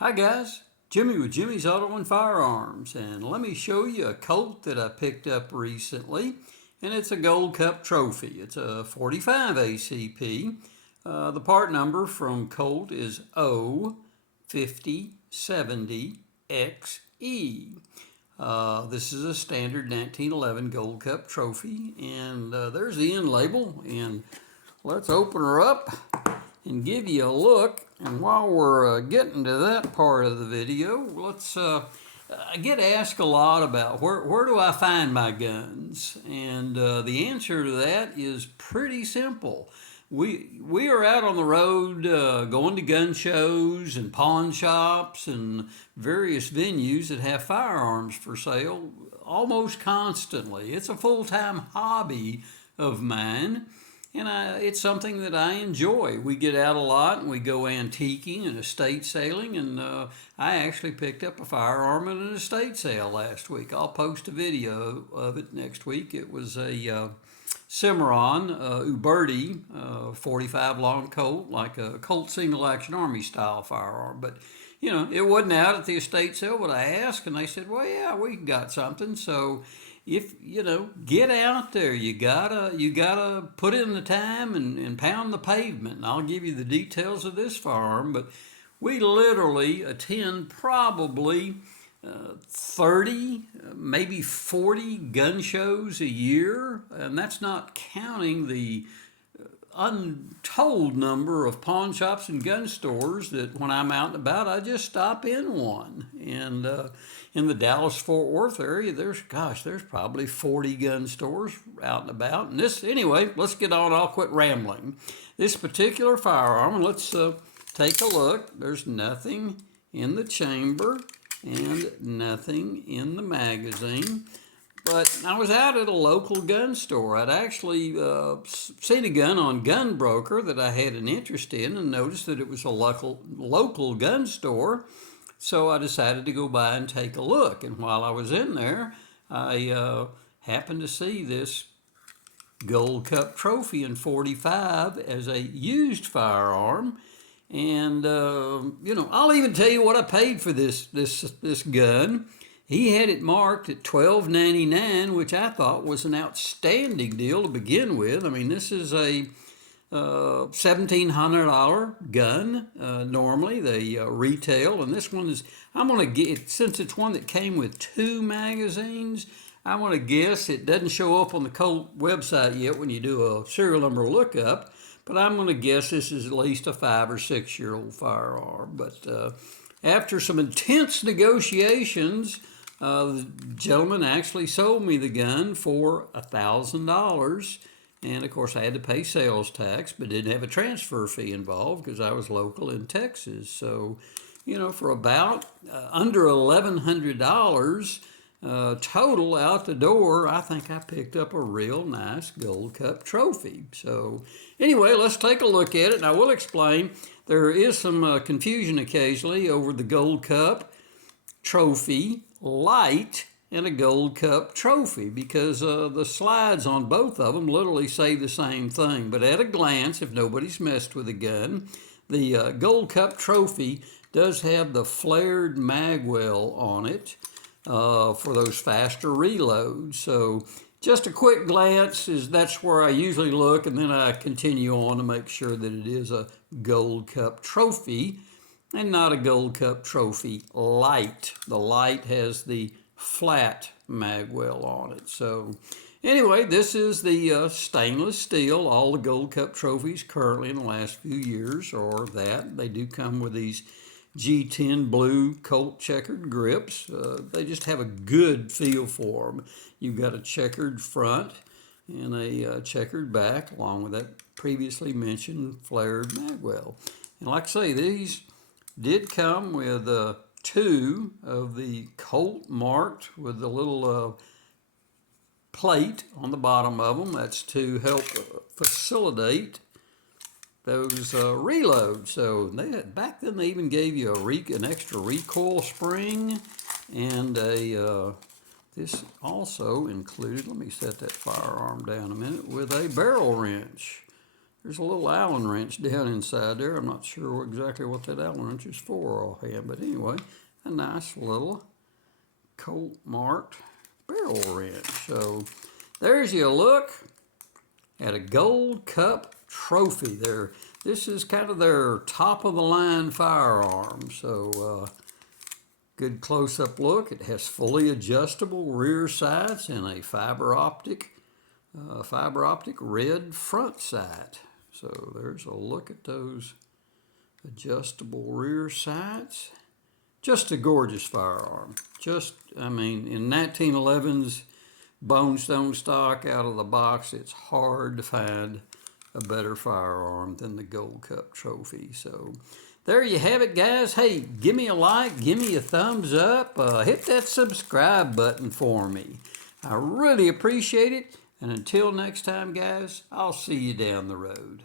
Hi guys, Jimmy with Jimmy's Auto and Firearms, and let me show you a Colt that I picked up recently, and it's a Gold Cup trophy. It's a 45 ACP. The part number from Colt is O5070XE. This is a standard 1911 Gold Cup trophy, and there's the end label, and let's open her up and give you a look. And while we're getting to that part of the video, let's I get asked a lot about where do I find my guns, and the answer to that is pretty simple. We are out on the road going to gun shows and pawn shops and various venues that have firearms for sale almost constantly. It's a full-time hobby of mine, and it's something that I enjoy. We get out a lot and we go antiquing and estate sailing, and I actually picked up a firearm at an estate sale last week. I'll post a video of it next week. It was a Cimarron Uberti 45 long Colt, like a Colt single action army style firearm. But you know, it wasn't out at the estate sale, but I asked and they said, well, yeah, we got something. So if you know, get out there. You gotta put in the time and pound the pavement. And I'll give you the details of this firearm. But we literally attend probably 30, maybe 40 gun shows a year, and that's not counting the untold number of pawn shops and gun stores that when I'm out and about, I just stop in one. And in the Dallas-Fort Worth area, there's probably 40 gun stores out and about. And this, anyway, let's get on. I'll quit rambling. This particular firearm, let's take a look. There's nothing in the chamber and nothing in the magazine. But I was out at a local gun store. I'd actually seen a gun on Gunbroker that I had an interest in and noticed that it was a local gun store. So I decided to go by and take a look. And while I was in there, I happened to see this Gold Cup trophy in 45 as a used firearm. And you know, I'll even tell you what I paid for this gun. He had it marked at $12.99, which I thought was an outstanding deal to begin with. I mean, this is a $1,700 gun. Normally they retail, and this one is, I'm going to get, since it's one that came with 2 magazines, I want to guess, it doesn't show up on the Colt website yet when you do a serial number lookup, but I'm going to guess this is at least a 5 or 6 year old firearm. But after some intense negotiations, the gentleman actually sold me the gun for $1,000. And of course I had to pay sales tax, but didn't have a transfer fee involved because I was local in Texas. So, you know, for about under $1,100 total out the door, I think I picked up a real nice Gold Cup trophy. So anyway, let's take a look at it, and I will explain. There is some confusion occasionally over the Gold Cup trophy light and a Gold Cup trophy, because the slides on both of them literally say the same thing. But at a glance, if nobody's messed with the gun, the Gold Cup trophy does have the flared magwell on it for those faster reloads. So just a quick glance that's where I usually look, and then I continue on to make sure that it is a Gold Cup trophy and not a Gold Cup trophy light. The light has the flat magwell on it. So anyway, this is the stainless steel. All the Gold Cup trophies currently in the last few years are that. They do come with these G10 blue Colt checkered grips. They just have a good feel for them. You've got a checkered front and a checkered back, along with that previously mentioned flared magwell. And like I say, these did come with 2 of the Colt marked with the little plate on the bottom of them. That's to help facilitate those reloads. So back then they even gave you an extra recoil spring, and this also included, let me set that firearm down a minute, with a barrel wrench. There's a little Allen wrench down inside there. I'm not sure exactly what that Allen wrench is for offhand, but anyway, a nice little Colt marked barrel wrench. So there's your look at a Gold Cup trophy there. This is kind of their top of the line firearm. So good close-up look. It has fully adjustable rear sights and a fiber optic red front sight. So there's a look at those adjustable rear sights. Just a gorgeous firearm. I mean, in 1911's bone stone stock out of the box, it's hard to find a better firearm than the Gold Cup trophy. So there you have it, guys. Hey, give me a like, give me a thumbs up, hit that subscribe button for me. I really appreciate it. And until next time, guys, I'll see you down the road.